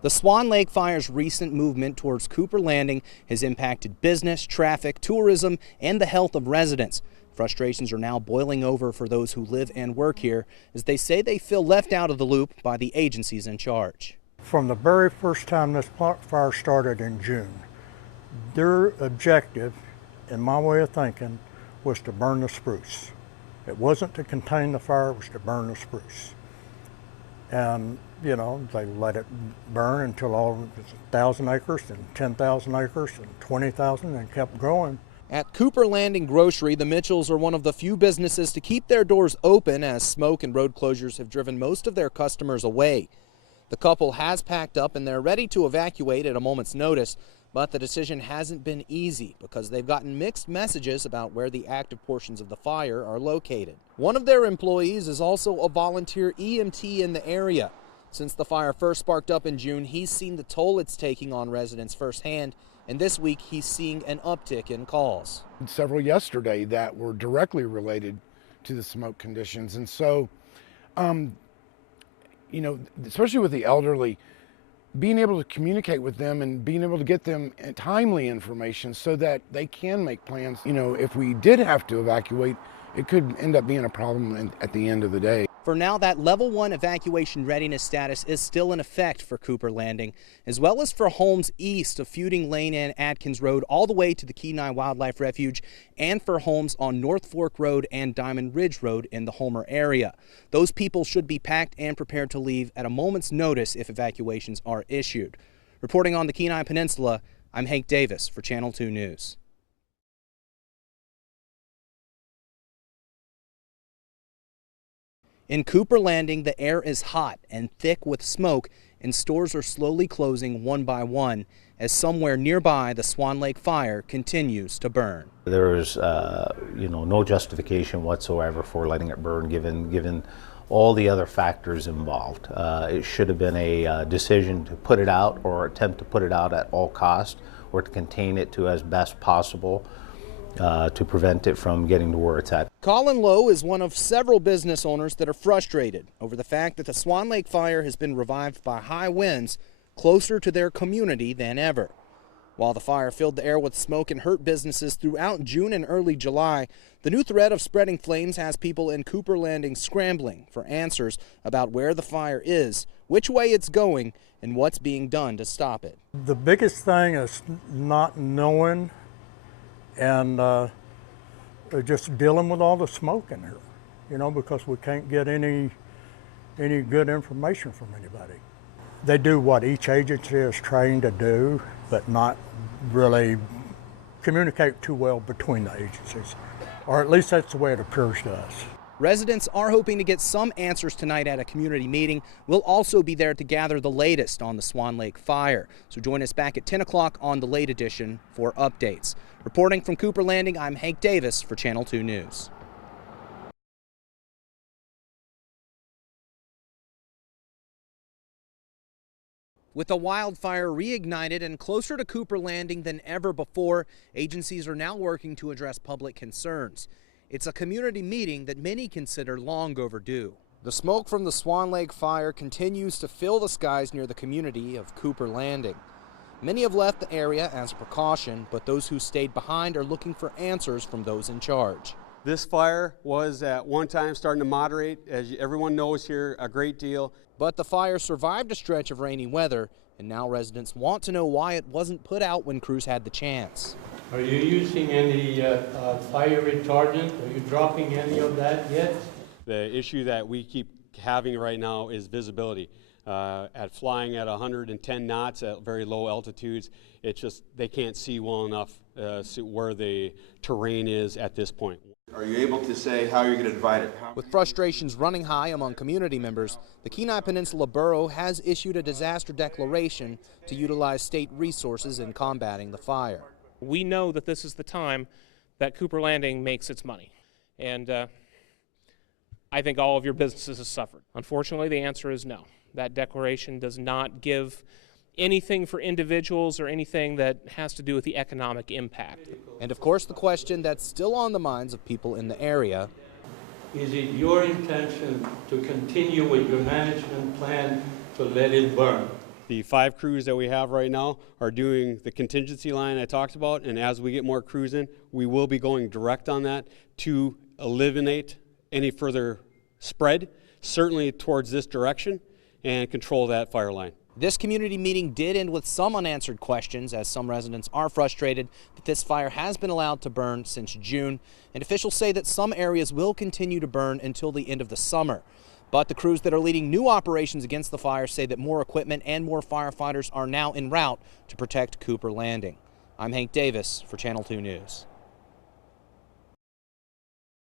The Swan Lake Fire's recent movement towards Cooper Landing has impacted business, traffic, tourism, and the health of residents. Frustrations are now boiling over for those who live and work here, as they say they feel left out of the loop by the agencies in charge. From the very first time this fire started in June, their objective, in my way of thinking, was to burn the spruce. It wasn't to contain the fire, it was to burn the spruce. And, you know, they let it burn until all of it was 1,000 acres and 10,000 acres and 20,000 and kept growing. At Cooper Landing Grocery, the Mitchells are one of the few businesses to keep their doors open as smoke and road closures have driven most of their customers away. The couple has packed up and they're ready to evacuate at a moment's notice, but the decision hasn't been easy because they've gotten mixed messages about where the active portions of the fire are located. One of their employees is also a volunteer EMT in the area. Since the fire first sparked up in June, he's seen the toll it's taking on residents firsthand, and this week he's seeing an uptick in calls. Several yesterday that were directly related to the smoke conditions, and so, you know, especially with the elderly, being able to communicate with them and being able to get them timely information so that they can make plans. You know, if we did have to evacuate, it could end up being a problem at the end of the day. For now, that level 1 evacuation readiness status is still in effect for Cooper Landing, as well as for homes east of Feuding Lane and Atkins Road all the way to the Kenai Wildlife Refuge, and for homes on North Fork Road and Diamond Ridge Road in the Homer area. Those people should be packed and prepared to leave at a moment's notice if evacuations are issued. Reporting on the Kenai Peninsula, I'm Hank Davis for Channel 2 News. In Cooper Landing, the air is hot and thick with smoke, and stores are slowly closing one by one as somewhere nearby the Swan Lake fire continues to burn. There is, no justification whatsoever for letting it burn, given all the other factors involved. It should have been a decision to put it out or attempt to put it out at all cost, or to contain it to as best possible. To prevent it from getting to where it's at. Colin Lowe is one of several business owners that are frustrated over the fact that the Swan Lake fire has been revived by high winds closer to their community than ever. While the fire filled the air with smoke and hurt businesses throughout June and early July, the new threat of spreading flames has people in Cooper Landing scrambling for answers about where the fire is, which way it's going, and what's being done to stop it. The biggest thing is not knowing and just dealing with all the smoke in here, you know, because we can't get any good information from anybody. They do what each agency is trained to do, but not really communicate too well between the agencies, or at least that's the way it appears to us. Residents are hoping to get some answers tonight at a community meeting. We'll also be there to gather the latest on the Swan Lake fire. So join us back at 10 o'clock on the late edition for updates. Reporting from Cooper Landing, I'm Hank Davis for Channel 2 News. With the wildfire reignited and closer to Cooper Landing than ever before, agencies are now working to address public concerns. It's a community meeting that many consider long overdue. The smoke from the Swan Lake fire continues to fill the skies near the community of Cooper Landing. Many have left the area as a precaution, but those who stayed behind are looking for answers from those in charge. This fire was at one time starting to moderate, as everyone knows here, a great deal. But the fire survived a stretch of rainy weather, and now residents want to know why it wasn't put out when crews had the chance. Are you using any fire retardant? Are you dropping any of that yet? The issue that we keep having right now is visibility. At flying at 110 knots at very low altitudes, it's just they can't see well enough where the terrain is at this point. Are you able to say how you're going to divide it? With frustrations running high among community members, the Kenai Peninsula Borough has issued a disaster declaration to utilize state resources in combating the fire. We know that this is the time that Cooper Landing makes its money, and I think all of your businesses have suffered. Unfortunately, the answer is no. That declaration does not give anything for individuals or anything that has to do with the economic impact. And of course, the question that's still on the minds of people in the area: is it your intention to continue with your management plan to let it burn? The 5 crews that we have right now are doing the contingency line I talked about, and as we get more crews in, we will be going direct on that to eliminate any further spread, certainly towards this direction, and control that fire line. This community meeting did end with some unanswered questions, as some residents are frustrated that this fire has been allowed to burn since June, and officials say that some areas will continue to burn until the end of the summer. But the crews that are leading new operations against the fire say that more equipment and more firefighters are now en route to protect Cooper Landing. I'm Hank Davis for Channel 2 News.